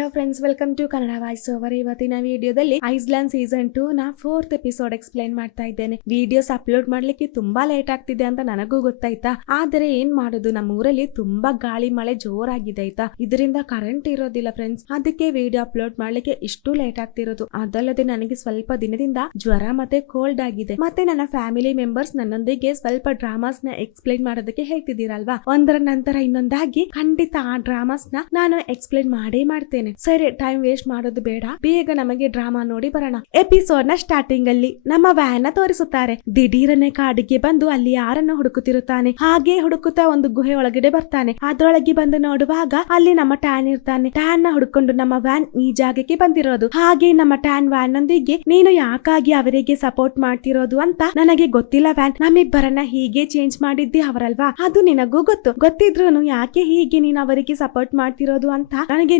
Hello friends welcome to Kannada voice over ಇವತ್ತಿನ ವಿಡಿಯೋದಲ್ಲಿ Iceland season two ನ fourth episode explain ಮಾಡ್ತಾ ಇದ್ದೇನೆ. ವಿಡಿಯೋಸ್ ಅಪ್ಲೋಡ್ ಮಾಡ್ಲಿಕ್ಕೆ ತುಂಬಾ ಲೇಟ್ ಆಗ್ತಿದೆ ಅಂತ ನನಗೂ ಗೊತ್ತಾಯ್ತಾ? ಆದರೆ ಏನ್ ಮಾಡೋದು? ನಮ್ಮ ಊರಲ್ಲಿ ತುಂಬಾ ಗಾಳಿ, ಮಳೆ ಜೋರಾಗಿದೆ ಆಯ್ತಾ? ಇದರಿಂದ ಕರೆಂಟ್ ಇರೋದಿಲ್ಲ ಫ್ರೆಂಡ್ಸ್ ಅದಕ್ಕೆ ವಿಡಿಯೋ ಅಪ್ಲೋಡ್ ಮಾಡ್ಲಿಕ್ಕೆ ಇಷ್ಟು ಲೇಟ್ ಆಗ್ತಿರೋದು. ಅದಲ್ಲದೆ ನನಗೆ ಸ್ವಲ್ಪ ದಿನದಿಂದ ಜ್ವರ ಮತ್ತೆ ಕೋಲ್ಡ್ ಆಗಿದೆ. ಮತ್ತೆ ನನ್ನ ಫ್ಯಾಮಿಲಿ ಮೆಂಬರ್ಸ್ ನನ್ನೊಂದಿಗೆ ಸ್ವಲ್ಪ ಡ್ರಾಮಾಸ್ನ ಎಕ್ಸ್ಪ್ಲೈನ್ ಮಾಡೋದಕ್ಕೆ ಹೇಳ್ತಿದ್ದೀರಲ್ವಾ? ಒಂದರ ನಂತರ ಇನ್ನೊಂದಾಗಿ ಖಂಡಿತ ಆ ಡ್ರಾಮಾಸ್ನ ನಾನು ಎಕ್ಸ್ಪ್ಲೈನ್ ಮಾಡೇ ಮಾಡ್ತೇನೆ. ಸರಿ ಟೈಮ್ ವೇಸ್ಟ್ ಮಾಡೋದು ಬೇಡ. ಬೇಗ ನಮಗೆ ಡ್ರಾಮಾ ನೋಡಿ ಬರೋಣ. ಎಪಿಸೋಡ್ನ ಸ್ಟಾರ್ಟಿಂಗ್ ಅಲ್ಲಿ ನಮ್ಮ ವ್ಯಾನ್ ತೋರಿಸುತ್ತಾರೆ. ದಿಢೀರನೆ ಕಾಡಿಗೆ ಬಂದು ಅಲ್ಲಿ ಯಾರನ್ನು ಹುಡುಕುತ್ತಿರುತ್ತಾನೆ? ಹಾಗೆ ಹುಡುಕುತ್ತಾ ಒಂದು ಗುಹೆ ಒಳಗಡೆ ಬರ್ತಾನೆ. ಅದ್ರೊಳಗೆ ಬಂದು ನೋಡುವಾಗ ಅಲ್ಲಿ ನಮ್ಮ ಟ್ಯಾನ್ ಇರ್ತಾನೆ. ಟ್ಯಾನ್ನ ಹುಡುಕೊಂಡು ನಮ್ಮ ವ್ಯಾನ್ ಈ ಜಾಗಕ್ಕೆ ಬಂದಿರೋದು. ಹಾಗೆ ನಮ್ಮ ಟ್ಯಾನ್ ವ್ಯಾನ್ ನೊಂದಿಗೆ ನೀನು ಯಾಕಾಗಿ ಅವರಿಗೆ ಸಪೋರ್ಟ್ ಮಾಡ್ತಿರೋದು ಅಂತ ನನಗೆ ಗೊತ್ತಿಲ್ಲ ವ್ಯಾನ್ ನಮ್ಮಿಬ್ಬರನ್ನ ಹೀಗೆ ಚೇಂಜ್ ಮಾಡಿದ್ದಿ ಅವರಲ್ವಾ? ಅದು ನಿನಗೂ ಗೊತ್ತು. ಗೊತ್ತಿದ್ರು ಯಾಕೆ ಹೀಗೆ ನೀನು ಅವರಿಗೆ ಸಪೋರ್ಟ್ ಮಾಡ್ತಿರೋದು ಅಂತ ನನಗೆ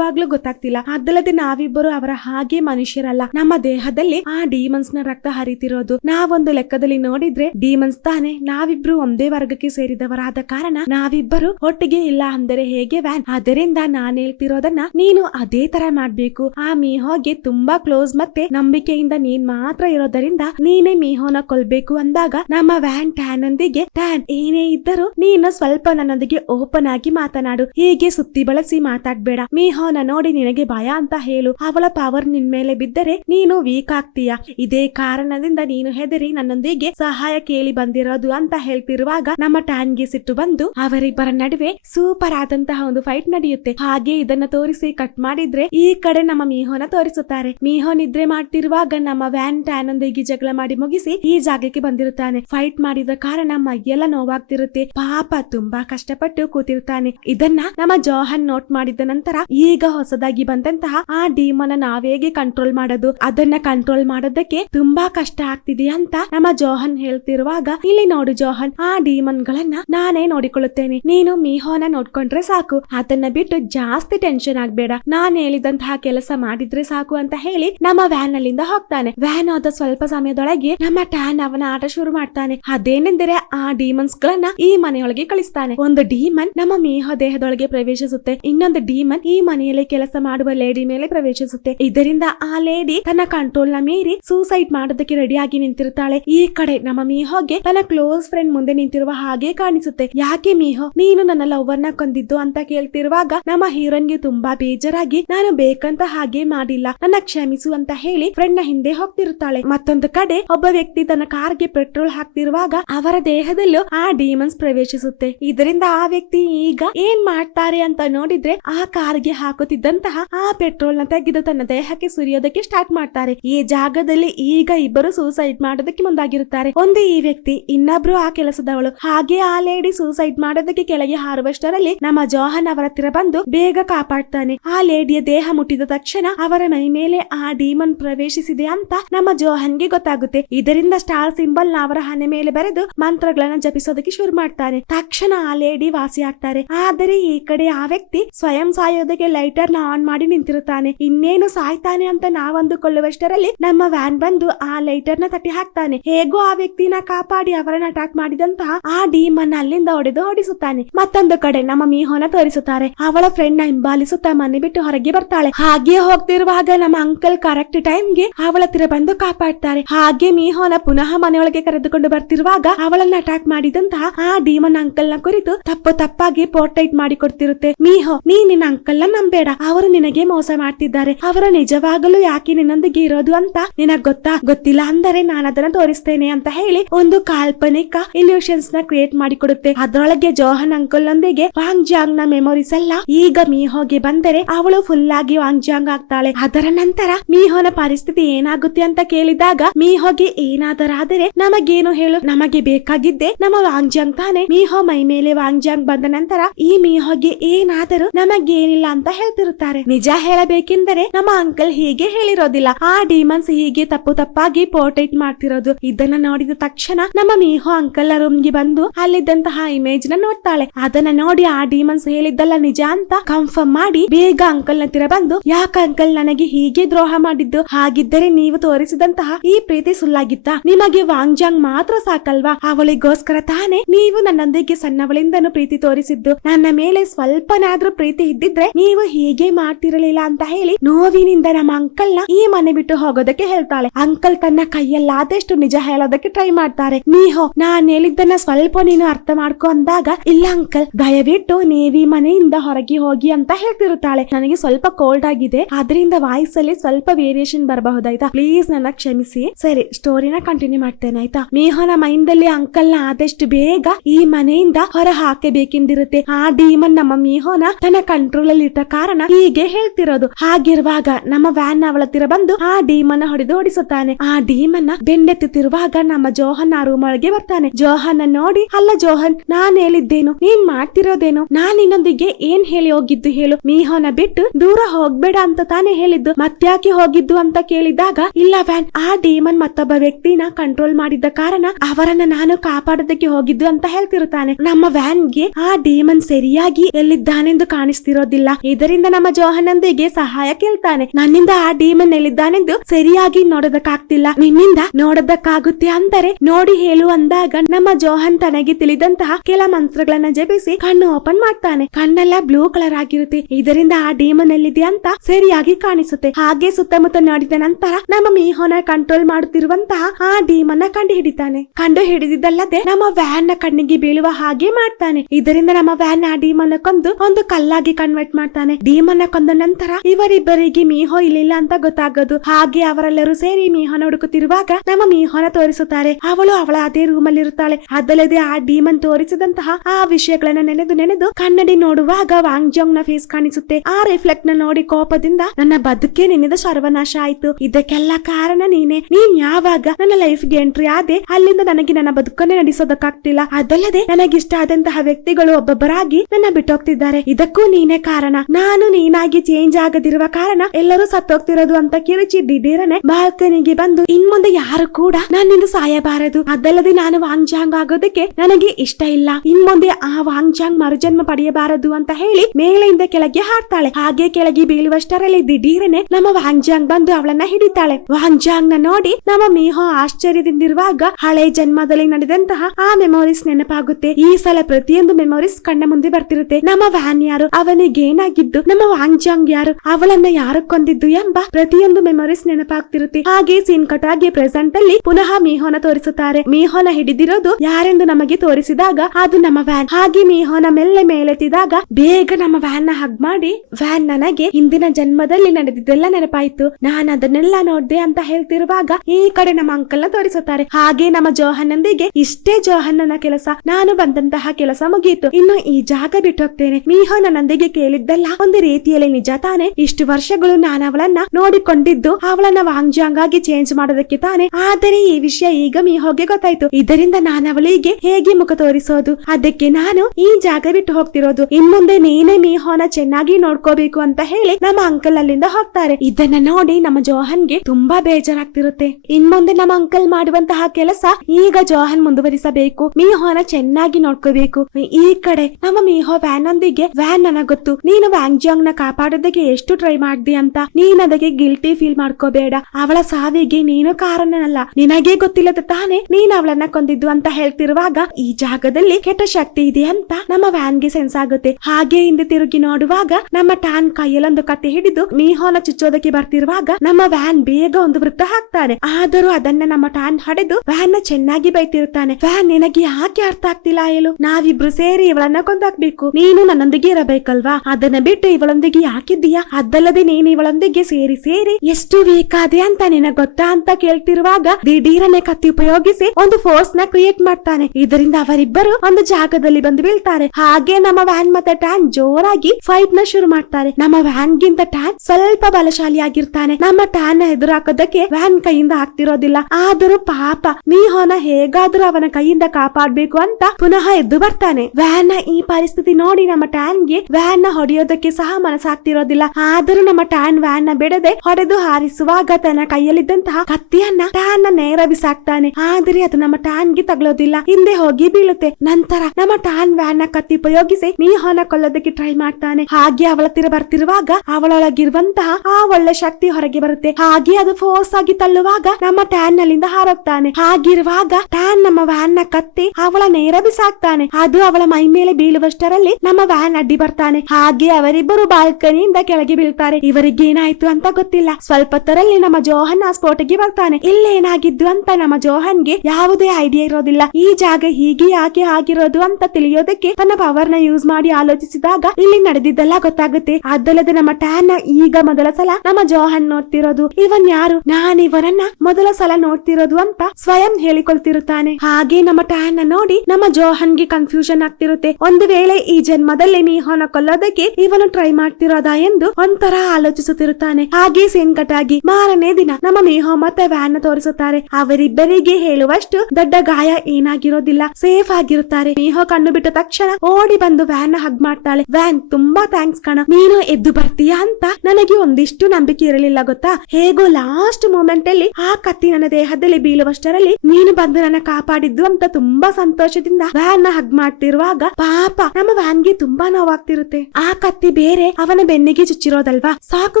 ನಿಜವಾಗ್ಲೂ ಗೊತ್ತಾಗ್ತಿಲ್ಲ. ಅದಲ್ಲದೆ ನಾವಿಬ್ಬರು ಅವರ ಹಾಗೆ ಮನುಷ್ಯರಲ್ಲ. ನಮ್ಮ ದೇಹದಲ್ಲಿ ಆ ಡಿಮನ್ಸ್ನ ರಕ್ತ ಹರಿತಿರೋದು. ನಾವೊಂದು ಲೆಕ್ಕದಲ್ಲಿ ನೋಡಿದ್ರೆ ಡೀಮನ್ಸ್ ತಾನೆ. ನಾವಿಬ್ರು ಒಂದೇ ವರ್ಗಕ್ಕೆ ಸೇರಿದವರಾದ ಕಾರಣ ನಾವಿಬ್ಬರು ಒಟ್ಟಿಗೆ ಇಲ್ಲ ಅಂದರೆ ಹೇಗೆ ವ್ಯಾನ್? ಅದರಿಂದ ನಾನ್ ಹೇಳ್ತಿರೋದನ್ನ ನೀನು ಅದೇ ತರ ಮಾಡ್ಬೇಕು. ಆ ಮೀಹೋಗೆ ತುಂಬಾ ಕ್ಲೋಸ್ ಮತ್ತೆ ನಂಬಿಕೆಯಿಂದ ನೀನ್ ಮಾತ್ರ ಇರೋದರಿಂದ ನೀನೇ ಮೀಹೋನ ಕೊಲ್ಬೇಕು ಅಂದಾಗ ನಮ್ಮ ವ್ಯಾನ್ ಟ್ಯಾನ್ ಒಂದಿಗೆ ಟ್ಯಾನ್ ಏನೇ ಇದ್ದರೂ ನೀನು ಸ್ವಲ್ಪ ನನ್ನೊಂದಿಗೆ ಓಪನ್ ಆಗಿ ಮಾತನಾಡು. ಹೀಗೆ ಸುತ್ತಿ ಬಳಸಿ ಮಾತಾಡ್ಬೇಡ. ಮೀಹೋನ ನೋಡಿ ನಿನಗೆ ಭಯ ಅಂತ ಹೇಳು. ಅವಳ ಪವರ್ ನಿನ್ ಮೇಲೆ ಬಿದ್ದರೆ ನೀನು ವೀಕ್ ಆಗ್ತೀಯ. ಇದೇ ಕಾರಣದಿಂದ ನೀನು ಹೆದರಿ ನನ್ನೊಂದಿಗೆ ಸಹಾಯ ಕೇಳಿ ಬಂದಿರೋದು ಅಂತ ಹೇಳ್ತಿರುವಾಗ ನಮ್ಮ ಟ್ಯಾನ್ಗೆ ಸಿಟ್ಟು ಬಂದು ಅವರಿಬ್ಬರ ನಡುವೆ ಸೂಪರ್ ಆದಂತಹ ಒಂದು ಫೈಟ್ ನಡೆಯುತ್ತೆ. ಹಾಗೆ ಇದನ್ನ ತೋರಿಸಿ ಕಟ್ ಮಾಡಿದ್ರೆ ಈ ಕಡೆ ನಮ್ಮ ಮೀಹೋನ ತೋರಿಸುತ್ತಾರೆ. ಮೀಹೋ ನಿದ್ರೆ ಮಾಡ್ತಿರುವಾಗ ನಮ್ಮ ವ್ಯಾನ್ ಟ್ಯಾನ್ ಒಂದಿಗೆ ಜಗಳ ಮಾಡಿ ಮುಗಿಸಿ ಈ ಜಾಗಕ್ಕೆ ಬಂದಿರುತ್ತಾನೆ. ಫೈಟ್ ಮಾಡಿದ ಕಾರಣ ಮೈಯೆಲ್ಲ ನೋವಾಗ್ತಿರುತ್ತೆ. ಪಾಪ ತುಂಬಾ ಕಷ್ಟಪಟ್ಟು ಕೂತಿರ್ತಾನೆ. ಇದನ್ನ ನಮ್ಮ ಜೋಹನ್ ನೋಟ್ ಮಾಡಿದ ನಂತರ ಈಗ ಹೊಸದಾಗಿ ಬಂದಂತಹ ಆ ಡೀಮನ್ ನಾವೇಗೆ ಕಂಟ್ರೋಲ್ ಮಾಡೋದು? ಅದನ್ನ ಕಂಟ್ರೋಲ್ ಮಾಡೋದಕ್ಕೆ ತುಂಬಾ ಕಷ್ಟ ಆಗ್ತಿದೆ ಅಂತ ನಮ್ಮ ಜೋಹನ್ ಹೇಳ್ತಿರುವಾಗ, ಇಲ್ಲಿ ನೋಡು ಜೋಹನ್, ಆ ಡೀಮನ್ ಗಳನ್ನ ನಾನೇ ನೋಡಿಕೊಳ್ಳುತ್ತೇನೆ. ನೀನು ಮೀಹೋನ ನೋಡ್ಕೊಂಡ್ರೆ ಸಾಕು. ಅದನ್ನ ಬಿಟ್ಟು ಜಾಸ್ತಿ ಟೆನ್ಷನ್ ಆಗ್ಬೇಡ. ನಾನ್ ಹೇಳಿದಂತಹ ಕೆಲಸ ಮಾಡಿದ್ರೆ ಸಾಕು ಅಂತ ಹೇಳಿ ನಮ್ಮ ವ್ಯಾನ್ ಅಲ್ಲಿಂದ ಹೋಗ್ತಾನೆ. ವ್ಯಾನ್ ಆದ ಸ್ವಲ್ಪ ಸಮಯದೊಳಗೆ ನಮ್ಮ ಟ್ಯಾನ್ ಅವನ ಆಟ ಶುರು ಮಾಡ್ತಾನೆ. ಅದೇನೆಂದರೆ ಆ ಡೀಮನ್ಸ್ ಗಳನ್ನ ಈ ಮನೆಯೊಳಗೆ ಕಳಿಸ್ತಾನೆ. ಒಂದು ಡೀಮನ್ ನಮ್ಮ ಮೀಹ ದೇಹದೊಳಗೆ ಪ್ರವೇಶಿಸುತ್ತೆ. ಇನ್ನೊಂದು ಡೀಮನ್ ಈ ಮನೆಯಲ್ಲಿ ಕೆಲಸ ಮಾಡುವ ಲೇಡಿ ಮೇಲೆ ಪ್ರವೇಶಿಸುತ್ತೆ. ಇದರಿಂದ ಆ ಲೇಡಿ ತನ್ನ ಕಂಟ್ರೋಲ್ನ ಮೀರಿ ಸೂಸೈಡ್ ಮಾಡೋದಕ್ಕೆ ರೆಡಿಯಾಗಿ ನಿಂತಿರುತ್ತಾಳೆ ಈ ಕಡೆ ನಮ್ಮ ಮೀಹೋಗೆ ತನ್ನ ಕ್ಲೋಸ್ ಫ್ರೆಂಡ್ ಮುಂದೆ ನಿಂತಿರುವ ಹಾಗೆ ಕಾಣಿಸುತ್ತೆ. ಯಾಕೆ ಮೀಹೋ? ನೀನು ನನ್ನ ಲವರ್ನ ಕೊಂದಿದ್ದು ಅಂತ ಕೇಳ್ತಿರುವಾಗ ನಮ್ಮ ಹೀರೋನ್ಗೆ ತುಂಬಾ ಬೇಜಾರಾಗಿ, ನಾನು ಬೇಕಂತ ಹಾಗೆ ಮಾಡಿಲ್ಲ. ನನ್ನ ಕ್ಷಮಿಸು ಅಂತ ಹೇಳಿ ಫ್ರೆಂಡ್ನ ಹಿಂದೆ ಹೋಗ್ತಿರುತ್ತಾಳೆ ಮತ್ತೊಂದು ಕಡೆ ಒಬ್ಬ ವ್ಯಕ್ತಿ ತನ್ನ ಕಾರ್ಗೆ ಪೆಟ್ರೋಲ್ ಹಾಕ್ತಿರುವಾಗ ಅವರ ದೇಹದಲ್ಲೂ ಆ ಡೀಮನ್ಸ್ ಪ್ರವೇಶಿಸುತ್ತೆ. ಇದರಿಂದ ಆ ವ್ಯಕ್ತಿ ಈಗ ಏನ್ ಮಾಡ್ತಾರೆ ಅಂತ ನೋಡಿದ್ರೆ ಆ ಕಾರ್ಗೆ ಹಾಕುತ್ತಿದ್ದಂತಹ ಆ ಪೆಟ್ರೋಲ್ನ ತೆಗೆದು ತನ್ನ ದೇಹಕ್ಕೆ ಸುರಿಯೋದಕ್ಕೆ ಸ್ಟಾರ್ಟ್ ಮಾಡ್ತಾರೆ. ಈ ಜಾಗದಲ್ಲಿ ಈಗ ಇಬ್ಬರು ಸೂಸೈಡ್ ಮಾಡೋದಕ್ಕೆ ಮುಂದಾಗಿರುತ್ತಾರೆ. ಒಂದು ಈ ವ್ಯಕ್ತಿ, ಇನ್ನೊಬ್ರು ಆ ಕೆಲಸದವಳು. ಹಾಗೆ ಆ ಲೇಡಿ ಸೂಸೈಡ್ ಮಾಡೋದಕ್ಕೆ ಕೆಳಗೆ ಹಾರುವಷ್ಟರಲ್ಲಿ ನಮ್ಮ ಜೋಹನ್ ಅವರ ಹತ್ತಿರ ಬಂದು ಬೇಗ ಕಾಪಾಡ್ತಾನೆ. ಆ ಲೇಡಿಯ ದೇಹ ಮುಟ್ಟಿದ ತಕ್ಷಣ ಅವರ ಮೈ ಮೇಲೆ ಆ ಡೀಮನ್ ಪ್ರವೇಶಿಸಿದೆ ಅಂತ ನಮ್ಮ ಜೋಹನ್ಗೆ ಗೊತ್ತಾಗುತ್ತೆ. ಇದರಿಂದ ಸ್ಟಾರ್ ಸಿಂಬಲ್ನ ಅವರ ಹಣೆ ಮೇಲೆ ಬರೆದು ಮಂತ್ರಗಳನ್ನ ಜಪಿಸೋದಕ್ಕೆ ಶುರು ಮಾಡ್ತಾನೆ. ತಕ್ಷಣ ಆ ಲೇಡಿ ವಾಸಿ ಆಗ್ತಾರೆ ಆದರೆ ಈ ಕಡೆ ಆ ವ್ಯಕ್ತಿ ಸ್ವಯಂ ಸಾಯೋದಕ್ಕೆ ಲೈಟರ್ ನ ಆನ್ ಮಾಡಿ ನಿಂತಿರುತ್ತಾನೆ. ಇನ್ನೇನು ಸಾಯ್ತಾನೆ ಅಂತ ನಾವಂದುಕೊಳ್ಳುವಷ್ಟರಲ್ಲಿ ನಮ್ಮ ವ್ಯಾನ್ ಬಂದು ಆ ಲೈಟರ್ನ ತಟ್ಟಿ ಹಾಕ್ತಾನೆ. ಹೇಗೋ ಆ ವ್ಯಕ್ತಿನ ಕಾಪಾಡಿ ಅವರನ್ನ ಅಟ್ಯಾಕ್ ಮಾಡಿದಂತಹ ಆ ಡೀಮನ್ ಅಲ್ಲಿಂದ ಹೊಡೆದು ಓಡಿಸುತ್ತಾನೆ. ಮತ್ತೊಂದು ಕಡೆ ನಮ್ಮ ಮೀಹೋನ ತೋರಿಸುತ್ತಾರೆ. ಅವಳ ಫ್ರೆಂಡ್ನ ಹಿಂಬಾಲಿಸುತ್ತಾ ಮನೆ ಬಿಟ್ಟು ಹೊರಗೆ ಬರ್ತಾಳೆ. ಹಾಗೆ ಹೋಗ್ತಿರುವಾಗ ನಮ್ಮ ಅಂಕಲ್ ಕರೆಕ್ಟ್ ಟೈಮ್ಗೆ ಅವಳ ಹತ್ತಿರ ಬಂದು ಕಾಪಾಡ್ತಾರೆ. ಹಾಗೆ ಮೀಹೋನ ಪುನಃ ಮನೆಯೊಳಗೆ ಕರೆದುಕೊಂಡು ಬರ್ತಿರುವಾಗ ಅವಳನ್ನ ಅಟ್ಯಾಕ್ ಮಾಡಿದಂತಹ ಆ ಡೀಮನ್ ಅಂಕಲ್ನ ಕುರಿತು ತಪ್ಪು ತಪ್ಪಾಗಿ ಪೋರ್ಟ್ರೈಟ್ ಮಾಡಿ ಕೊಡ್ತಿರುತ್ತೆ ಮೀಹೋ, ನೀ ನಿನ್ನ ಅಂಕಲ್ನ ನಂಬೇಡ. ಅವರು ನಿನಗೆ ಮೋಸ ಮಾಡ್ತಿದ್ದಾರೆ. ಅವರ ನಿಜವಾಗಲೂ ಯಾಕೆ ನಿನ್ನೊಂದಿಗೆ ಇರೋದು ಅಂತ ನಿನಗ್ ಗೊತ್ತಾ? ಗೊತ್ತಿಲ್ಲ ಅಂದರೆ ನಾನು ಅದನ್ನ ತೋರಿಸ್ತೇನೆ ಅಂತ ಹೇಳಿ ಒಂದು ಕಾಲ್ಪನಿಕ ಇಲ್ಯೂಷನ್ಸ್ನ ಕ್ರಿಯೇಟ್ ಮಾಡಿಕೊಡುತ್ತೆ. ಅದರೊಳಗೆ ಜೋಹನ್ ಅಂಕಲ್ ನೊಂದಿಗೆ ವಾಂಗ್ ಜಾಂಗ್ನ ಮೆಮೊರೀಸ್ ಎಲ್ಲ ಈಗ ಮೀಹೋಗೆ ಬಂದರೆ ಅವಳು ಫುಲ್ ಆಗಿ ವಾಂಗ್ ಜಾಂಗ್ ಆಗ್ತಾಳೆ. ಅದರ ನಂತರ ಮೀಹೋನ ಪರಿಸ್ಥಿತಿ ಏನಾಗುತ್ತೆ ಅಂತ ಕೇಳಿದಾಗ ಮೀಹೋಗೆ ಏನಾದರಾದರೆ ನಮಗೇನು ಹೇಳು? ನಮಗೆ ಬೇಕಾಗಿದ್ದೆ ನಮ್ಮ ವಾಂಗ್ಜಾಂಗ್ ತಾನೆ. ಮೀಹೋ ಮೈ ಮೇಲೆ ವಾಂಗ್ಜಾಂಗ್ ಬಂದ ನಂತರ ಈ ಮೀಹೋಗೆ ಏನಾದರೂ ನಮಗೇನಿಲ್ಲ ಅಂತ ಹೇಳ್ತಿರುತ್ತಾರೆ ನಿಜ ಹೇಳಬೇಕೆಂದರೆ ನಮ್ಮ ಅಂಕಲ್ ಹೀಗೆ ಹೇಳಿರೋದಿಲ್ಲ. ಆ ಡಿಮನ್ಸ್ ಹೀಗೆ ತಪ್ಪು ತಪ್ಪಾಗಿ ಪೋರ್ಟ್ರೇಟ್ ಮಾಡ್ತಿರೋದು. ಇದನ್ನ ನೋಡಿದ ತಕ್ಷಣ ನಮ್ಮ ಮೀಹೋ ಅಂಕಲ್ ರೂಮ್ಗೆ ಬಂದು ಅಲ್ಲಿದ್ದಂತಹ ಇಮೇಜ್ನ ನೋಡ್ತಾಳೆ. ಅದನ್ನ ನೋಡಿ ಆ ಡಿಮನ್ಸ್ ಹೇಳಿದ್ದಲ್ಲ ನಿಜ ಅಂತ ಕನ್ಫರ್ಮ್ ಮಾಡಿ ಬೇಗ ಅಂಕಲ್ ಹತ್ತಿರ ಬಂದು, ಯಾಕ ಅಂಕಲ್ ನನಗೆ ಹೀಗೆ ದ್ರೋಹ ಮಾಡಿದ್ದು? ಹಾಗಿದ್ದರೆ ನೀವು ತೋರಿಸಿದಂತಹ ಈ ಪ್ರೀತಿ ಸುಳ್ಳಾಗಿತ್ತ? ನಿಮಗೆ ವಾಂಗ್ಜಾಂಗ್ ಮಾತ್ರ ಸಾಕಲ್ವಾ? ಅವಳಿಗೋಸ್ಕರ ತಾನೇ ನೀವು ನನ್ನೊಂದಿಗೆ ಸಣ್ಣವಳಿಂದನು ಪ್ರೀತಿ ತೋರಿಸಿದ್ದು. ನನ್ನ ಮೇಲೆ ಸ್ವಲ್ಪನಾದ್ರೂ ಪ್ರೀತಿ ಇದ್ದಿದ್ರೆ ನೀವು ಹೀಗೆ ಹೀಗೆ ಮಾಡ್ತಿರಲಿಲ್ಲ ಅಂತ ಹೇಳಿ ನೋವಿನಿಂದ ನಮ್ಮ ಅಂಕಲ್ನ ಈ ಮನೆ ಬಿಟ್ಟು ಹೋಗೋದಕ್ಕೆ ಹೇಳ್ತಾಳೆ. ಅಂಕಲ್ ತನ್ನ ಕೈಯಲ್ಲಾದಷ್ಟು ನಿಜ ಹೇಳೋದಕ್ಕೆ ಟ್ರೈ ಮಾಡ್ತಾರೆ. ನೀಹೋ, ನಾನ್ ಹೇಳಿದ್ದನ್ನ ಸ್ವಲ್ಪ ನೀನು ಅರ್ಥ ಮಾಡ್ಕೊ ಅಂದಾಗ, ಇಲ್ಲ ಅಂಕಲ್, ದಯವಿಟ್ಟು ನೀವಿ ಮನೆಯಿಂದ ಹೊರಗೆ ಹೋಗಿ ಅಂತ ಹೇಳ್ತಿರುತ್ತಾಳೆ. ನನಗೆ ಸ್ವಲ್ಪ ಕೋಲ್ಡ್ ಆಗಿದೆ ಅದರಿಂದ ವಾಯ್ಸ್ ಅಲ್ಲಿ ಸ್ವಲ್ಪ ವೇರಿಯೇಷನ್ ಬರಬಹುದಾಯ್ತಾ? ಪ್ಲೀಸ್ ನನ್ನ ಕ್ಷಮಿಸಿ. ಸರಿ ಸ್ಟೋರಿನ ಕಂಟಿನ್ಯೂ ಮಾಡ್ತೇನೆ, ಆಯ್ತಾ? ಮೀಹೋನ ಮೈಂಡ್ ಅಲ್ಲಿ ಅಂಕಲ್ನ ಆದಷ್ಟು ಬೇಗ ಈ ಮನೆಯಿಂದ ಹೊರ ಹಾಕಬೇಕೆಂದಿರುತ್ತೆ. ಆ ಡೀಮನ್ ನಮ್ಮ ಮೀಹೋನ ತನ್ನ ಕಂಟ್ರೋಲ್ ಅಲ್ಲಿ ಇಟ್ಟ ಕಾರಣ ಹೀಗೆ ಹೇಳ್ತಿರೋದು. ಹಾಗಿರುವಾಗ ನಮ್ಮ ವ್ಯಾನ್ ಅವಳ ತೀರ ಬಂದು ಆ ಡೀಮನ್ ಹೊಡೆದು ಓಡಿಸುತ್ತಾನೆ. ಆ ಡೀಮನ್ನ ಬೆಂಡೆತ್ತುತ್ತಿರುವಾಗ ನಮ್ಮ ಜೋಹನ್ ಆ ರೂಮ್ ಒಳಗೆ ಬರ್ತಾನೆ. ಜೋಹನ್ ನೋಡಿ, ಅಲ್ಲ ಜೋಹನ್, ನಾನ್ ಹೇಳಿದ್ದೇನು? ನೀನ್ ಮಾಡ್ತಿರೋದೇನು? ನಾನ್ ನಿನ್ನೊಂದಿಗೆ ಏನ್ ಹೇಳಿ ಹೋಗಿದ್ದು ಹೇಳು. ಮೀಹೋನ ಬಿಟ್ಟು ದೂರ ಹೋಗ್ಬೇಡ ಅಂತ ತಾನೇ ಹೇಳಿದ್ದು. ಮತ್ತ್ಯಾಕೆ ಹೋಗಿದ್ದು ಅಂತ ಕೇಳಿದಾಗ, ಇಲ್ಲ ವ್ಯಾನ್ ಆ ಡೀಮನ್ ಮತ್ತೊಬ್ಬ ವ್ಯಕ್ತಿನ ಕಂಟ್ರೋಲ್ ಮಾಡಿದ್ದ ಕಾರಣ ಅವರನ್ನ ನಾನು ಕಾಪಾಡೋದಕ್ಕೆ ಹೋಗಿದ್ದು ಅಂತ ಹೇಳ್ತಿರುತ್ತಾನೆ. ನಮ್ಮ ವ್ಯಾನ್ಗೆ ಆ ಡೀಮನ್ ಸರಿಯಾಗಿ ಎಲ್ಲಿದ್ದಾನೆಂದು ಕಾಣಿಸ್ತಿರೋದಿಲ್ಲ. ಇದರಿಂದ ನಮ್ಮ ಜೋಹನಂದಿಗೆ ಸಹಾಯ ಕೇಳ್ತಾನೆ. ನನ್ನಿಂದ ಆ ಡೀಮನ್ ಎಲ್ಲಿದ್ದಾನೆಂದು ಸರಿಯಾಗಿ ನೋಡೋದಕ್ಕಾಗ್ತಿಲ್ಲ. ನಿನ್ನಿಂದ ನೋಡೋದಕ್ಕಾಗುತ್ತೆ ಅಂದರೆ ನೋಡಿ ಹೇಳು ಅಂದಾಗ ನಮ್ಮ ಜೋಹನ್ ತನಗೆ ತಿಳಿದಂತಹ ಕೆಲ ಮಂತ್ರಗಳನ್ನ ಜಪಿಸಿ ಕಣ್ಣು ಓಪನ್ ಮಾಡ್ತಾನೆ. ಕಣ್ಣೆಲ್ಲ ಬ್ಲೂ ಕಲರ್ ಆಗಿರುತ್ತೆ. ಇದರಿಂದ ಆ ಡೀಮನ್ ಎಲ್ಲಿದೆ ಅಂತ ಸರಿಯಾಗಿ ಕಾಣಿಸುತ್ತೆ. ಹಾಗೆ ಸುತ್ತಮುತ್ತ ನೋಡಿದ ನಂತರ ನಮ್ಮ ಮೀಹೋನ ಕಂಟ್ರೋಲ್ ಮಾಡುತ್ತಿರುವಂತಹ ಆ ಡೀಮನ್ನ ಕಂಡು ಹಿಡಿತಾನೆ ಕಂಡು ಹಿಡಿದಿದ್ದಲ್ಲದೆ ನಮ್ಮ ವ್ಯಾನ್ನ ಕಣ್ಣಿಗೆ ಬೀಳುವ ಹಾಗೆ ಮಾಡ್ತಾನೆ. ಇದರಿಂದ ನಮ್ಮ ವ್ಯಾನ್ ಆ ಡೀಮನ್ ಕೊಂದು ಒಂದು ಕಲ್ಲಾಗಿ ಕನ್ವರ್ಟ್ ಮಾಡ್ತಾನೆ. ಡೀಮನ್ನ ಕೊಂದ ನಂತರ ಇವರಿಬ್ಬರಿಗೆ ಮೀಹೋ ಇಲ್ಲಿಲ್ಲ ಅಂತ ಗೊತ್ತಾಗೋದು. ಹಾಗೆ ಅವರೆಲ್ಲರೂ ಸೇರಿ ಮೀಹೋನ ಹುಡುಕುತ್ತಿರುವಾಗ ನಮ್ಮ ಮೀಹೋನ ತೋರಿಸುತ್ತಾರೆ. ಅವಳು ಅವಳ ಅದೇ ರೂಮ್ ಅಲ್ಲಿ ಇರುತ್ತಾಳೆ ಅದಲ್ಲದೆ ಆ ಡೀಮನ್ ತೋರಿಸಿದಂತಹ ಆ ವಿಷಯಗಳನ್ನ ನೆನೆದು ನೆನೆದು ಕನ್ನಡಿ ನೋಡುವಾಗ ವಾಂಗ್ಜೋಂಗ್ನ ಫೇಸ್ ಕಾಣಿಸುತ್ತೆ. ಆ ರಿಫ್ಲೆಕ್ಟ್ನ ನೋಡಿ ಕೋಪದಿಂದ ನನ್ನ ಬದುಕೆ ನಿನ್ನಿಂದ ಸರ್ವನಾಶ ಆಯ್ತು. ಇದಕ್ಕೆಲ್ಲ ಕಾರಣ ನೀನೆ. ನೀನ್ ಯಾವಾಗ ನನ್ನ ಲೈಫ್ಗೆ ಎಂಟ್ರಿ ಆದೆ ಅಲ್ಲಿಂದ ನನಗೆ ನನ್ನ ಬದುಕನ್ನೇ ನಡೆಸೋದಕ್ಕಾಗ್ತಿಲ್ಲ. ಅದಲ್ಲದೆ ನನಗಿಷ್ಟ ಆದಂತಹ ವ್ಯಕ್ತಿಗಳು ಒಬ್ಬೊಬ್ಬರಾಗಿ ನನ್ನ ಬಿಟ್ಟೋಗ್ತಿದ್ದಾರೆ ಇದಕ್ಕೂ ನೀನೇ ಕಾರಣ. ನಾನು ನೀನಾಗಿ ಚೇಂಜ್ ಆಗದಿರುವ ಕಾರಣ ಎಲ್ಲರೂ ಸತ್ತೋಗ್ತಿರೋದು ಅಂತ ಕಿರುಚಿ ದಿಢೀರನೆ ಬಾಲ್ಕನಿಗೆ ಬಂದು, ಇನ್ಮುಂದೆ ಯಾರು ಕೂಡ ನನ್ನಿಂದ ಸಾಯಬಾರದು. ಅದಲ್ಲದೆ ನಾನು ವಾಂಗ್ಜಾಂಗ್ ಆಗೋದಕ್ಕೆ ನನಗೆ ಇಷ್ಟ ಇಲ್ಲ. ಇನ್ಮುಂದೆ ಆ ವಾಂಗ್ಜಾಂಗ್ ಮರುಜನ್ಮ ಪಡೆಯಬಾರದು ಅಂತ ಹೇಳಿ ಮೇಲೆಯಿಂದ ಕೆಳಗೆ ಹಾಡ್ತಾಳೆ. ಹಾಗೆ ಕೆಳಗೆ ಬೀಳುವಷ್ಟರಲ್ಲಿ ದಿಢೀರನೆ ನಮ್ಮ ವಾಂಗ್ಜಾಂಗ್ ಬಂದು ಅವಳನ್ನ ಹಿಡಿತಾಳೆ. ವಾಂಗ್ಜಾಂಗ್ನ ನೋಡಿ ನಮ್ಮ ಮೀಹೋ ಆಶ್ಚರ್ಯದಿಂದಿರುವಾಗ ಹಳೆ ಜನ್ಮದಲ್ಲಿ ನಡೆದಂತಹ ಆ ಮೆಮೊರೀಸ್ ನೆನಪಾಗುತ್ತೆ. ಈ ಸಲ ಪ್ರತಿಯೊಂದು ಮೆಮೊರೀಸ್ ಕಣ್ಣ ಮುಂದೆ ಬರ್ತಿರುತ್ತೆ. ನಮ್ಮ ವ್ಯಾನ್ ಯಾರು? ಅವನಿಗೆ ಏನಾಗಿದ್ದು ನಮ್ಮ ವಾಂಗ್ಜಾಂಗ್ ಯಾರು? ಅವಳನ್ನ ಯಾರು ಕೊಂದಿದ್ದು ಎಂಬ ಪ್ರತಿಯೊಂದು ಮೆಮೊರೀಸ್ ನೆನಪಾಗ್ತಿರುತ್ತೆ. ಹಾಗೆ ಸೀನ್ ಕಟ್ ಆಗಿ ಪ್ರೆಸೆಂಟ್ ಅಲ್ಲಿ ಪುನಃ ಮೀಹೋನ ತೋರಿಸುತ್ತಾರೆ. ಮೀಹೋನ ಹಿಡಿದಿರೋದು ಯಾರೆಂದು ನಮಗೆ ತೋರಿಸಿದಾಗ ಅದು ನಮ್ಮ ವ್ಯಾನ್ ಹಾಗೆ ಮೀಹೋನ ಮೆಲ್ಲೆ ಮೇಲೆತ್ತಿದಾಗ ಬೇಗ ನಮ್ಮ ವ್ಯಾನ್ನ ಹಗ್ ಮಾಡಿ ವ್ಯಾನ್ ನನಗೆ ಹಿಂದಿನ ಜನ್ಮದಲ್ಲಿ ನಡೆದಿದ್ದೆಲ್ಲ ನೆನಪಾಯ್ತು. ನಾನು ಅದನ್ನೆಲ್ಲ ನೋಡ್ದೆ ಅಂತ ಹೇಳ್ತಿರುವಾಗ ಈ ಕಡೆ ನಮ್ಮ ಅಂಕಲ್ನ ತೋರಿಸುತ್ತಾರೆ. ಹಾಗೆ ನಮ್ಮ ಜೋಹನ್ನೊಂದಿಗೆ ಇಷ್ಟೇ ಜೋಹನ್ನನ ಕೆಲಸ. ನಾನು ಬಂದಂತಹ ಕೆಲಸ ಮುಗಿಯಿತು ಇನ್ನು ಈ ಜಾಗ ಬಿಟ್ಟು ಹೋಗ್ತೇನೆ. ಮೀಹೋ ನನ್ನೊಂದಿಗೆ ಕೇಳಿದ್ದಲ್ಲ ಒಂದು ರೀತಿಯಲ್ಲಿ ನಿಜ ತಾನೆ. ಇಷ್ಟು ವರ್ಷಗಳು ನಾನು ಅವಳನ್ನ ನೋಡಿಕೊಂಡಿದ್ದು, ಅವಳನ್ನ ವಾಂಗ್ಜಾಂಗಾಗಿ ಚೇಂಜ್ ಮಾಡೋದಕ್ಕೆ ತಾನೆ. ಆದರೆ ಈ ವಿಷಯ ಈಗ ಮೀಹೋಗೆ ಗೊತ್ತಾಯ್ತು. ಇದರಿಂದ ನಾನು ಅವಳಿಗೆ ಹೇಗೆ ಮುಖ ತೋರಿಸೋದು? ಅದಕ್ಕೆ ನಾನು ಈ ಜಾಗ ಬಿಟ್ಟು ಹೋಗ್ತಿರೋದು. ಇನ್ಮುಂದೆ ನೀನೇ ಮೀಹೋನ ಚೆನ್ನಾಗಿ ನೋಡ್ಕೋಬೇಕು ಅಂತ ಹೇಳಿ ನಮ್ಮ ಅಂಕಲ್ ಅಲ್ಲಿಂದ ಹೋಗ್ತಾರೆ. ಇದನ್ನ ನೋಡಿ ನಮ್ಮ ಜೋಹನ್ಗೆ ತುಂಬಾ ಬೇಜಾರಾಗ್ತಿರುತ್ತೆ. ಇನ್ಮುಂದೆ ನಮ್ಮ ಅಂಕಲ್ ಮಾಡುವಂತಹ ಕೆಲಸ ಈಗ ಜೋಹನ್ ಮುಂದುವರಿಸಬೇಕು. ಮೀಹೋನ ಚೆನ್ನಾಗಿ ನೋಡ್ಕೋಬೇಕು. ಈ ಕಡೆ ನಮ್ಮ ಮೀಹೋ ವ್ಯಾನ್ ಒಂದಿಗೆ ವ್ಯಾನ್ ನನಗೊತ್ತು ಗೊತ್ತು. ನೀನು ವ್ಯಾಂಗ್ಜಾಂಗ್ ನ ಕಾಪಾಡೋದಕ್ಕೆ ಎಷ್ಟು ಟ್ರೈ ಮಾಡ್ದಿ ಅಂತ ನೀನ್ ಅದಕ್ಕೆ ಗಿಲ್ಟಿ ಫೀಲ್ ಮಾಡ್ಕೋಬೇಡ. ಅವಳ ಸಾವಿಗೆ ನೀನು ಕಾರಣನಲ್ಲ. ನಿನಗೆ ಗೊತ್ತಿಲ್ಲದ ತಾನೇ ನೀನ್ ಅವಳನ್ನ ಕೊಂದಿದ್ದು ಅಂತ ಹೇಳ್ತಿರುವಾಗ ಈ ಜಾಗದಲ್ಲಿ ಕೆಟ್ಟ ಶಕ್ತಿ ಇದೆ ಅಂತ ನಮ್ಮ ವ್ಯಾನ್ಗೆ ಸೆನ್ಸ್ ಆಗುತ್ತೆ. ಹಾಗೆ ಹಿಂದೆ ತಿರುಗಿ ನೋಡುವಾಗ ನಮ್ಮ ಟ್ಯಾನ್ ಕೈಯಲ್ಲೊಂದು ಕತೆ ಹಿಡಿದು ಮೀಹೋನ ಚುಚ್ಚೋದಕ್ಕೆ ಬರ್ತಿರುವಾಗ ನಮ್ಮ ವ್ಯಾನ್ ಬೇಗ ಒಂದು ವೃತ್ತ ಹಾಕ್ತಾನೆ. ಆದರೂ ಅದನ್ನ ನಮ್ಮ ಟ್ಯಾನ್ ಹಡೆದು ವ್ಯಾನ್ನ ಚೆನ್ನಾಗಿ ಬೈತಿರುತ್ತಾನೆ. ವ್ಯಾನ್ ನಿನಗೆ ಯಾಕೆ ಅರ್ಥ ಆಗ್ತಿಲ್ಲ ಹೇಳು? ನಾವಿಬ್ರು ಸೇರಿ ಇವಳನ್ನ ಕೊಂದಾಕ್ಬೇಕು. ನೀನು ನನ್ನೊಂದಿಗೆ ಇರಬೇಕಲ್ವಾ? ಅದನ್ನ ಬಿಟ್ಟು ಇವಳೊಂದಿಗೆ ಯಾಕಿದ್ದೀಯಾ? ಅದಲ್ಲದೆ ನೀನು ಇವಳೊಂದಿಗೆ ಸೇರಿ ಸೇರಿ ಎಷ್ಟು ಬೇಕಾದೆ ಅಂತ ನಿನ ಗೊತ್ತಾ ಅಂತ ಕೇಳ್ತಿರುವಾಗ ದಿಢೀರನೆ ಕತ್ತಿ ಉಪಯೋಗಿಸಿ ಒಂದು ಫೋರ್ಸ್ನ ಕ್ರಿಯೇಟ್ ಮಾಡ್ತಾನೆ. ಇದರಿಂದ ಅವರಿಬ್ಬರು ಒಂದು ಜಾಗದಲ್ಲಿ ಬಂದು ಬೀಳ್ತಾರೆ. ಹಾಗೆ ನಮ್ಮ ವ್ಯಾನ್ ಮತ್ತೆ ಟ್ಯಾನ್ ಜೋರಾಗಿ ಫೈಟ್ನ ಶುರು ಮಾಡ್ತಾರೆ. ನಮ್ಮ ವ್ಯಾನ್ ಗಿಂತ ಟ್ಯಾನ್ ಸ್ವಲ್ಪ ಬಲಶಾಲಿ ಆಗಿರ್ತಾನೆ. ನಮ್ಮ ಟ್ಯಾನ್ನ ಎದುರಾಕೋದಕ್ಕೆ ವ್ಯಾನ್ ಕೈಯಿಂದ ಆಗ್ತಿರೋದಿಲ್ಲ. ಆದರೂ ಪಾಪ, ಮೀಹೋನ ಹೇಗಾದ್ರೂ ಅವನ ಕೈಯಿಂದ ಕಾಪಾಡ್ಬೇಕು ಅಂತ ಪುನಃ ಎದ್ದು ಬರ್ತಾನೆ. ವ್ಯಾನ್ನ ಈ ಪರಿಸ್ಥಿತಿ ನೋಡಿ ನಮ್ಮ ಟ್ಯಾನ್ಗೆ ವ್ಯಾನ್ನ ಹೊಡೆಯೋದಕ್ಕೆ ಸಹ ಮನಸ್ಸಾಗ್ತಿರೋದಿಲ್ಲ. ಆದರೂ ನಮ್ಮ ಟ್ಯಾನ್ ವ್ಯಾನ್ನ ಬಿಡದೆ ಹೊಡೆದು ಹಾರಿಸುವಾಗ ತನ್ನ ಕೈಯಲ್ಲಿದ್ದಂತಹ ಕತ್ತಿಯನ್ನ ಟ್ಯಾನ್ನ ನೇರ ಬಿಸಾಕ್ತಾನೆ. ಆದರೆ ಅದು ನಮ್ಮ ಟ್ಯಾನ್ಗೆ ತಗಲೋದಿಲ್ಲ. ಹಿಂದೆ ಹೋಗಿ ಬೀಳುತ್ತೆ. ನಂತರ ನಮ್ಮ ಟ್ಯಾನ್ ವ್ಯಾನ್ನ ಕತ್ತಿ ಉಪಯೋಗಿಸಿ ಮೀಹೋನ ಕೊಲ್ಲೋದಕ್ಕೆ ಟ್ರೈ ಮಾಡ್ತಾನೆ. ಹಾಗೆ ಅವಳ ತೀರ ಬರ್ತಿರುವಾಗ ಅವಳೊಳಗಿರುವಂತಹ ಆ ಒಳ್ಳೆ ಶಕ್ತಿ ಹೊರಗೆ ಬರುತ್ತೆ. ಹಾಗೆ ಅದು ಫೋರ್ಸ್ ಆಗಿ ತಳ್ಳುವಾಗ ನಮ್ಮ ಟ್ಯಾನ್ ನಲ್ಲಿಂದ ಹಾರೋಗ್ತಾನೆ. ಹಾಗಿರುವಾಗ ಟ್ಯಾನ್ ನಮ್ಮ ವ್ಯಾನ್ನ ಕತ್ತಿ ಅವಳ ನೇರ ಬಿಸಾಕ್ತಾನೆ. ಅದು ಅವಳ ಮೈ ಮೇಲೆ ಬೀಳುವಷ್ಟರಲ್ಲಿ ನಮ್ಮ ವ್ಯಾನ್ ಅಡ್ಡಿ ಬರ್ತಾನೆ. ಹಾಗೆ ಅವರಿಬ್ಬರು ಅವರು ಬಾಲ್ಕನಿಯಿಂದ ಕೆಳಗೆ ಬೀಳ್ತಾರೆ. ಇವರಿಗೆ ಏನಾಯ್ತು ಅಂತ ಗೊತ್ತಿಲ್ಲ. ಸ್ವಲ್ಪ ತರಲ್ಲಿ ನಮ್ಮ ಜೋಹನ್ ಆ ಸ್ಫೋಟಕ್ಕೆ ಬರ್ತಾನೆ. ಇಲ್ಲೇನಾಗಿದ್ದು ಅಂತ ನಮ್ಮ ಜೋಹನ್ಗೆ ಯಾವುದೇ ಐಡಿಯಾ ಇರೋದಿಲ್ಲ. ಈ ಜಾಗ ಹೀಗೆ ಯಾಕೆ ಆಗಿರೋದು ಅಂತ ತಿಳಿಯೋದಕ್ಕೆ ತನ್ನ ಪವರ್ನ ಯೂಸ್ ಮಾಡಿ ಆಲೋಚಿಸಿದಾಗ ಇಲ್ಲಿ ನಡೆದಿದ್ದೆಲ್ಲ ಗೊತ್ತಾಗುತ್ತೆ. ಅದಲ್ಲದೆ ನಮ್ಮ ಟ್ಯಾನ್ ಈಗ ಮೊದಲ ಸಲ ನಮ್ಮ ಜೋಹನ್ ನೋಡ್ತಿರೋದು. ಇವನ್ ಯಾರು? ನಾನ್ ಇವನನ್ನ ಮೊದಲ ಸಲ ನೋಡ್ತಿರೋದು ಅಂತ ಸ್ವಯಂ ಹೇಳಿಕೊಳ್ತಿರುತ್ತಾನೆ. ಹಾಗೆ ನಮ್ಮ ಟ್ಯಾನ್ ನೋಡಿ ನಮ್ಮ ಜೋಹನ್ಗೆ ಕನ್ಫ್ಯೂಷನ್ ಆಗ್ತಿರುತ್ತೆ. ಒಂದು ವೇಳೆ ಈ ಜನ್ಮದಲ್ಲಿ ಮೀಹೋನ ಕೊಲ್ಲೋದಕ್ಕೆ ಇವನು ಟ್ರೈ ಮಾಡ್ತಿರೋದಾ ಎಂದು ಒಂಥರ ಆಲೋಚಿಸುತ್ತಿರುತ್ತಾನೆ. ಹಾಗೆ ಸಂಕಟಾಗಿ ಮಾರನೇ ದಿನ ನಮ್ಮ ಮೇಹ ಮತ್ತೆ ವ್ಯಾನ್ ತೋರಿಸುತ್ತಾರೆ. ಅವರಿಬ್ಬರಿಗೆ ಹೇಳುವಷ್ಟು ದೊಡ್ಡ ಗಾಯ ಏನಾಗಿರೋದಿಲ್ಲ. ಸೇಫ್ ಆಗಿರುತ್ತಾರೆ. ಮೇಹೋ ಕಣ್ಣು ಬಿಟ್ಟ ತಕ್ಷಣ ಓಡಿ ಬಂದು ವ್ಯಾನ್ನ ಹಗ್ ಮಾಡ್ತಾಳೆ. ವ್ಯಾನ್ ತುಂಬಾ ಥ್ಯಾಂಕ್ಸ್ ಕಣ. ನೀನು ಎದ್ದು ಬರ್ತೀಯಾ ಅಂತ ನನಗೆ ಒಂದಿಷ್ಟು ನಂಬಿಕೆ ಇರಲಿಲ್ಲ ಗೊತ್ತಾ? ಹೇಗೋ ಲಾಸ್ಟ್ ಮೂಮೆಂಟ್ ಅಲ್ಲಿ ಆ ಕತ್ತಿ ನನ್ನ ದೇಹದಲ್ಲಿ ಬೀಳುವಷ್ಟರಲ್ಲಿ ನೀನು ಬಂದು ನನ್ನ ಕಾಪಾಡಿದ್ದು ಅಂತ ತುಂಬಾ ಸಂತೋಷದಿಂದ ವ್ಯಾನ್ನ ಹಗ್ ಮಾಡ್ತಿರುವಾಗ ಪಾಪ ನಮ್ಮ ವ್ಯಾನ್ಗೆ ತುಂಬಾ ನೋವಾಗ್ತಿರುತ್ತೆ. ಆ ಕತ್ತಿ ಬೇರೆ ಅವನ ಬೆನ್ನಿಗೆ ಚುಚ್ಚಿರೋದಲ್ವಾ? ಸಾಕು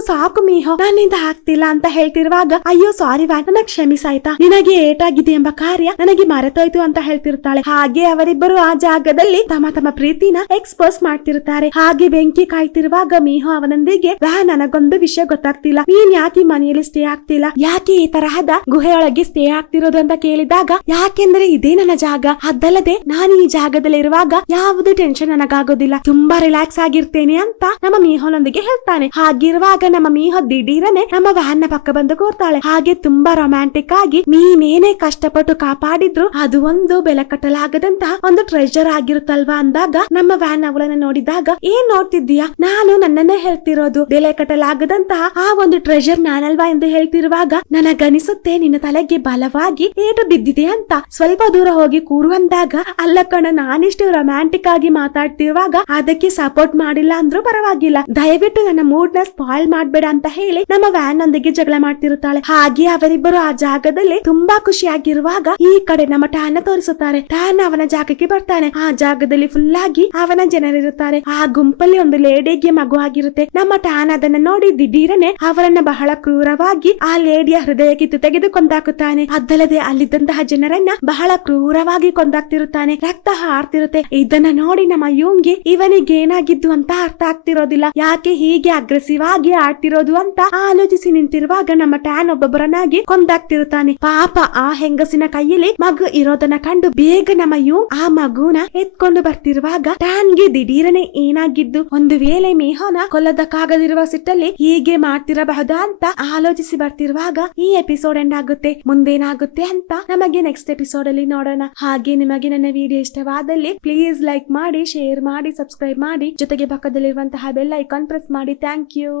ಸಾಕು ಮೀಹೋ, ನನ್ನಿಂದ ಆಗ್ತಿಲ್ಲ ಅಂತ ಹೇಳ್ತಿರುವಾಗ, ಅಯ್ಯೋ ಸಾರಿ ವ್ಯಾನ್ ಕ್ಷಮಿಸಾಯ್ತಾ? ನಿನಗೆ ಏಟಾಗಿದೆ ಎಂಬ ಕಾರ್ಯ ನನಗೆ ಮರೆತೋಯ್ತು ಅಂತ ಹೇಳ್ತಿರ್ತಾಳೆ. ಹಾಗೆ ಅವರಿಬ್ಬರು ಆ ಜಾಗದಲ್ಲಿ ತಮ್ಮ ತಮ್ಮ ಪ್ರೀತಿನ ಎಕ್ಸ್ಪೋಸ್ ಮಾಡ್ತಿರ್ತಾರೆ. ಹಾಗೆ ಬೆಂಕಿ ಕಾಯ್ತಿರುವಾಗ ಮೀಹೋ ಅವನೊಂದಿಗೆ ವ್ಯಾನ್ ನನಗೊಂದು ವಿಷಯ ಗೊತ್ತಾಗ್ತಿಲ್ಲ. ನೀನ್ ಯಾಕೆ ಮನೆಯಲ್ಲಿ ಸ್ಟೇ ಆಗ್ತಿಲ್ಲ? ಯಾಕೆ ಈ ತರಹದ ಗುಹೆಯೊಳಗೆ ಸ್ಟೇ ಆಗ್ತಿರೋದು ಅಂತ ಕೇಳಿದಾಗ, ಯಾಕೆಂದ್ರೆ ಇದೇ ನನ್ನ ಜಾಗ. ಅದಲ್ಲದೆ ನಾನು ಈ ಜಾಗದಲ್ಲಿ ಇರುವಾಗ ಯಾವುದೇ ಟೆನ್ಷನ್ ನನಗಾಗೋದಿಲ್ಲ. ತುಂಬಾ ರಿಲ್ಯಾಕ್ಸ್ ಆಗಿರ್ತೇನೆ ಅಂತ ನಮ್ಮ ಮೀಹೋನೊಂದಿಗೆ ಹೇಳ್ತಾನೆ. ಹಾಗಿರುವಾಗ ನಮ್ಮ ಮೀಹ ದಿಢೀರನೆ ನಮ್ಮ ವ್ಯಾನ್ನ ಪಕ್ಕ ಬಂದು ಕೂರ್ತಾಳೆ. ಹಾಗೆ ತುಂಬಾ ರೊಮ್ಯಾಂಟಿಕ್ ಆಗಿ ನೀನೇನೇ ಕಷ್ಟಪಟ್ಟು ಕಾಪಾಡಿದ್ರು. ಅದು ಒಂದು ಬೆಲೆ ಕಟ್ಟಲಾಗದಂತ ಒಂದು ಟ್ರೆಜರ್ ಆಗಿರುತ್ತಲ್ವಾ ಅಂದಾಗ ನಮ್ಮ ವ್ಯಾನ್ ಅವಳನ್ನ ನೋಡಿದಾಗ, ಏನ್ ನೋಡ್ತಿದ್ದೀಯಾ? ನಾನು ನನ್ನನ್ನ ಹೇಳ್ತಿರೋದು. ಬೆಲೆ ಕಟ್ಟಲಾಗದಂತಹ ಆ ಒಂದು ಟ್ರೆಜರ್ ನಾನಲ್ವಾ ಎಂದು ಹೇಳ್ತಿರುವಾಗ, ನನಗನಿಸುತ್ತೆ ನಿನ್ನ ತಲೆಗೆ ಬಲವಾಗಿ ಏಟು ಬಿದ್ದಿದೆ ಅಂತ. ಸ್ವಲ್ಪ ದೂರ ಹೋಗಿ ಕೂರುವಂದಾಗ ಅಲ್ಲ ಕಣ, ನಾನಿಷ್ಟು ರೊಮ್ಯಾಂಟಿಕ್ ಆಗಿ ಮಾತಾಡ್ತಿರುವಾಗ ಅದಕ್ಕೆ ಸಪೋರ್ಟ್ ಮಾಡಿಲ್ಲ ಅಂದ್ರೂ ಪರವಾಗಿಲ್ಲ. ದಯವಿಟ್ಟು ನನ್ನ ಮೂಡ್ನ ಸ್ಪಾಯ್ಲ್ ಮಾಡ್ಬೇಡ ಅಂತ ಹೇಳಿ ನಮ್ಮ ವ್ಯಾನ್ ನೊಂದಿಗೆ ಜಗಳ ಮಾಡ್ತಿರುತ್ತಾಳೆ. ಹಾಗೆ ಅವರಿಬ್ಬರು ಆ ಜಾಗದಲ್ಲಿ ತುಂಬಾ ಖುಷಿಯಾಗಿರುವಾಗ ಈ ಕಡೆ ನಮ್ಮ ಟ್ಯಾನ್ ತೋರಿಸುತ್ತಾರೆ. ಟ್ಯಾನ್ ಅವನ ಜಾಗಕ್ಕೆ ಬರ್ತಾನೆ. ಆ ಜಾಗದಲ್ಲಿ ಫುಲ್ ಆಗಿ ಅವನ ಜನರಿರುತ್ತಾರೆ. ಆ ಗುಂಪಲ್ಲಿ ಒಂದು ಲೇಡಿಗೆ ಮಗು ಆಗಿರುತ್ತೆ. ನಮ್ಮ ಟ್ಯಾನ್ ಅದನ್ನ ನೋಡಿ ದಿಢೀರನೆ ಅವರನ್ನ ಬಹಳ ಕ್ರೂರವಾಗಿ ಆ ಲೇಡಿಯ ಹೃದಯ ಕಿತ್ತು ತೆಗೆದು ಕೊಂದಾಕುತ್ತಾನೆ. ಅದಲ್ಲದೆ ಅಲ್ಲಿದ್ದಂತಹ ಜನರನ್ನ ಬಹಳ ಕ್ರೂರವಾಗಿ ಕೊಂದಾಕ್ತಿರುತ್ತಾನೆ. ರಕ್ತ ಹಾರ್ತಿರುತ್ತೆ. ಇದನ್ನ ನೋಡಿ ನಮ್ಮ ಯೋಂಗಿ ಇವನಿಗೆ ಏನಾಗಿದ್ದು ಅಂತ ಅರ್ಥ ಆಗ್ತಿರೋದಿಲ್ಲ ಯಾಕೆ ಹೀಗೆ ಅಗ್ರೆಸಿವ್ ಆಗಿ ಆಡ್ತಿರೋದು ಅಂತ ಆಲೋಚಿಸಿ ನಿಂತಿರುವಾಗ ನಮ್ಮ ಟ್ಯಾನ್ ಒಬ್ಬೊಬ್ಬರನಾಗಿ ಕೊಂದಾಗ್ತಿರುತ್ತಾನೆ ಪಾಪ ಆ ಹೆಂಗಸಿನ ಕೈಯಲ್ಲಿ ಮಗು ಇರೋದನ್ನ ಕಂಡು ಬೇಗ ನಮ್ಮ ಯೂ ಆ ಮಗುನ ಎತ್ಕೊಂಡು ಬರ್ತಿರುವಾಗ ಟ್ಯಾನ್ಗೆ ದಿಢೀರನೆ ಏನಾಗಿದ್ದು? ಒಂದು ವೇಳೆ ಮೇಹನ ಕೊಲ್ಲದಕ್ಕಾಗದಿರುವ ಸಿಟ್ಟಲ್ಲಿ ಹೀಗೆ ಮಾಡ್ತಿರಬಹುದಾ ಅಂತ ಆಲೋಚಿಸಿ ಬರ್ತಿರುವಾಗ ಈ ಎಪಿಸೋಡ್ ಎಂಡ್ ಆಗುತ್ತೆ. ಮುಂದೇನಾಗುತ್ತೆ ಅಂತ ನಮಗೆ ನೆಕ್ಸ್ಟ್ ಎಪಿಸೋಡ್ ಅಲ್ಲಿ ನೋಡೋಣ. ಹಾಗೆ ನಿಮಗೆ ನನ್ನ ವಿಡಿಯೋ ಇಷ್ಟವಾದಲ್ಲಿ ಪ್ಲೀಸ್ ಲೈಕ್ ಮಾಡಿ ಶೇರ್ ಮಾಡಿ ಸಬ್ಸ್ಕ್ರೈಬ್ ಮಾಡಿ. ಜೊತೆಗೆ ಪಕ್ಕದಲ್ಲಿರುವಂತಹ ಬೆಲ್ ಐಕಾನ್ ಪ್ರೆಸ್ ಮಾಡಿ. Thank you